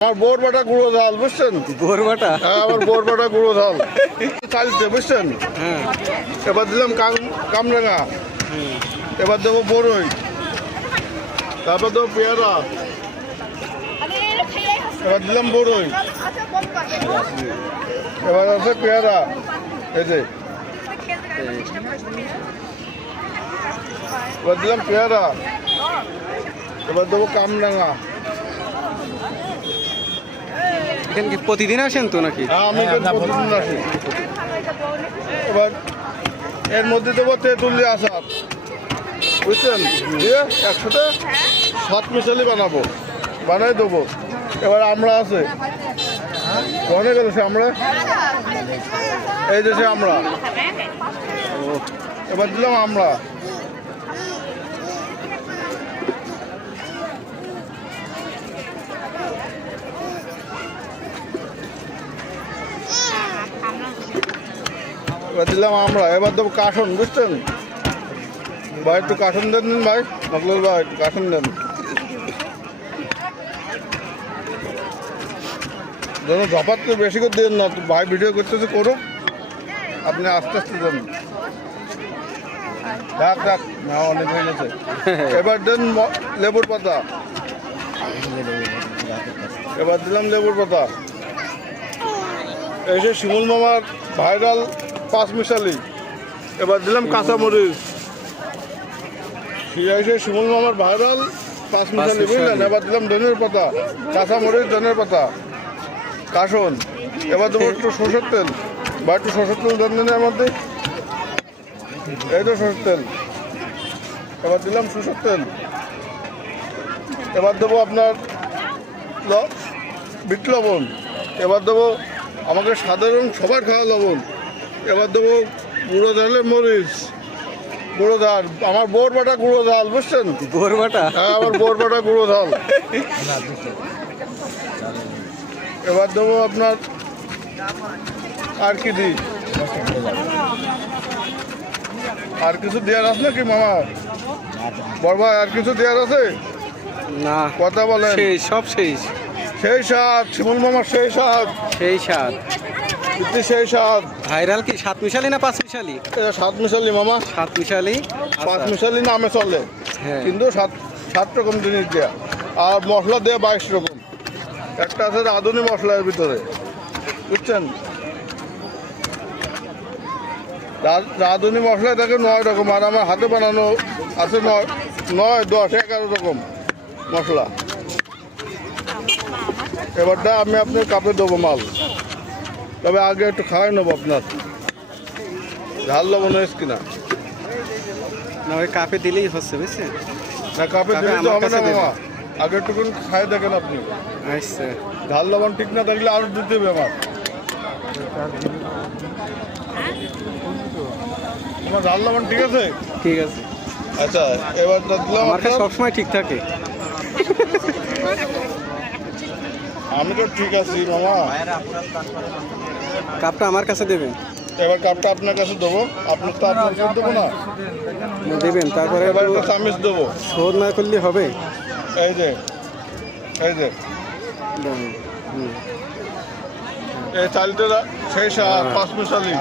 আমার বোর বাটা গুঁড়ো ঝাল বুঝছেন, বোর বাটা। হ্যাঁ আমার বোর বাটা গুঁড়ো ঝাল চালতে বুঝছেন। হ্যাঁ, এবার দিলাম কামরাঙা, এবার দেবো বড়ই, তারপর দেবো পেয়ারা, এবার দিলাম বড়ই, এবার আছে পেয়ারা, এই যে এবার দিলাম পেয়ারা, এবার দেবো কামরাঙা। এখানে কি প্রতিদিন আসেন তো নাকি? হ্যাঁ আমি প্রতিদিন আসি। এবার এর মধ্যে দেবো তেঁতুলি আচার বুঝছেন, দিয়ে একসাথে সাত মিশালি বানাবো, বানাই দেবো। এবার আমরা আছে অনেক আছে আমরা, এই দেশে আমরা, এবার দিলাম আমরা। এবার দিলাম আমরা, এবার দেবো কাসন বুঝছেন ভাই, একটু কাসন দেন ভাই, মকলুল ভাই একটু কাসন দেন, যেন ঝপাত করে বেশি করে দেন না, ভাই ভিডিও করতেছে করুক, আপনি আস্তে আস্তে দেন, রাখ রাখ না অনেক হয়ে গেছে। এবার দেন লেবুর পাতা, এবার দিলাম লেবুর পাতা। এই যে শিমুল মামার ভাইরাল পাঁচ মিশালি, এবার দিলাম কাঁচামরিচ, শিমুল মামার ভাইরাল পাঁচ মিশালি বুঝলেন। এবার দিলাম ধনের পাতা, কাঁচামরিচ, ধনের পাতা, কাসন। এবার দেবো একটু সরষের তেল, বা একটু সরষের তেল দেন দিনের মধ্যে, এই তো সরষের তেল, এবার দিলাম সরষের তেল। এবার দেবো আপনার বিট লবণ, এবার দেবো আমাকে সাধারণ সবার খাওয়া লবণ, এবার দেবো গুঁড়ো ঝালের মরিচ, গুঁড়ো ঝাল, আমার বোর বাটা গুঁড়ো ঝাল বুঝছেন, বোর বাটা। হ্যাঁ আমার বোর বাটা গুঁড়ো ঝাল। এবার দেবো আপনার আর কি দিই, আর কিছু দেওয়ার আছে নাকি মামা, বড় ভাই আর কিছু দেওয়ার আছে? না, কথা বলেন। শেষ, সব শেষ। সেই স্বাদ শিমুল মামার, সেই স্বাদ, সেই স্বাদ। সেই স্বাদ। ভাইরাল কি সাত মিশালি না পাঁচ মিশালি? এটা সাত মিশালি মামা, সাত মিশালি। পাঁচ মিশালি নামে চলে, হ্যাঁ, কিন্তু সাত রকম জিনিস দেয়া, আর মশলা দেয়া 22 রকম। একটা আছে রাঁধুনি মশলার ভিতরে বুঝছেন, রাঁধুনি মশলা থাকে 9 রকম, আর আমার হাতে বানানো আছে 9, 10, 11 রকম মশলা। এবারটা আমি আপনার কাপে দেবো মাল, তবে আগে একটু খাওয়াই নেবো আপনার, ঝাল লবণ হয়েছে কিনা। না ওই কাপে দিলেই হচ্ছে বুঝছেন। না কাপে দিলে তো হবে না মামা, আগে একটু খাই দেখেন আপনি, আচ্ছা, ঝাল লবণ ঠিক না থাকলে আরো দিতে হবে আমার। তোমার ঝাল লবণ ঠিক আছে? ঠিক আছে। আচ্ছা এবার দিলাম আমার কাছে সবসময় ঠিক থাকে। আমি তো ঠিক আছি মামা। কাপটা আমার কাছে দেবেন। এবার কাপটা আপনার কাছে দেবো, আপনার তো আপনার কাছে দেবো না, দেবেন, তারপরে এবার একটা চামিচ দেবো, শোধ না করলে হবে। এই যে এই যে হুম। এই চালটা সেই 5 মিশালি